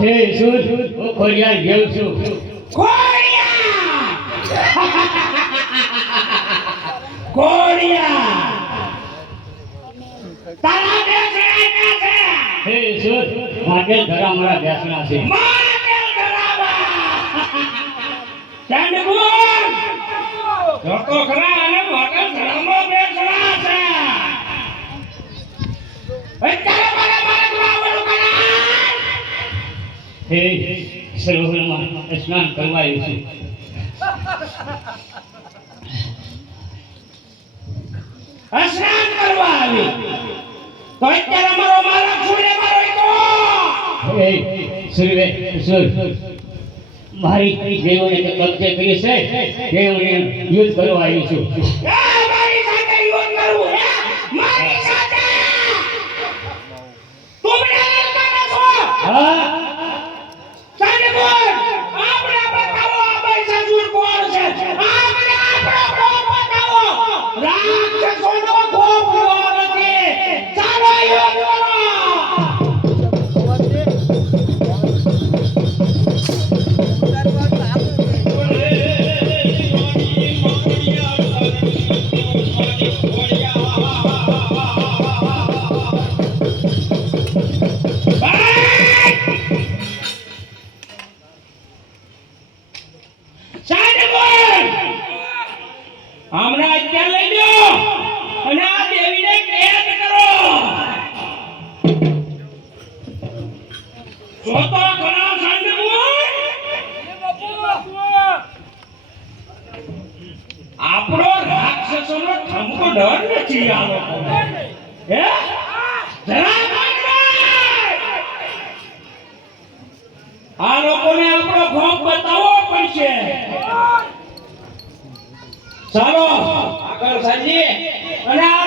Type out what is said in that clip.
Hey, shoot, Korea, give you. Korea! Korea! તારા બેસણા છે. Hey, shoot, માટેલ ઘરા મારા બેસણા છે. માટેલ ઘરાવા. ચંદગુણ. જોતો ખરા અને માટેલ ઘરામાં બેસણા છે. અત્યારે મારે વાવડું કરા. Hey, સરોવરમાં સ્નાન કરવા આવ્યું છું. સ્નાન કરવા આવી તો અત્યારે મારો માલક છોડે મારો ઈકો. Hey, સૂર્ય, મારી દેવોને કે કબજે કરી છે, દેવોને યુદ્ધ કરવા આવ્યું છું. મારી સાથે યુદ્ધ કરવું હે? મારી સાથે તું મને લડતા છો. હા, ચંદગુણ, આપણે બતાવો આ મહિષાસુર કોણ છે. આપણે આપણો કોપ બતાવો. રાક્ષસોનો કોપ જોવો નથી. ચાલો યુદ્ધ કરો. હમણાં અત્યારે લઈ લો અને આ દેવીને કેદ કરો. જોતો ખરા ચંદગુણ, આપણો રાક્ષસોનો ઠમકો ડર નથી આ લોકો. હે જરા આ લોકોને આપણો ખોફ બતાવવો પડશે. ચાલો આગળ સાજી અને આ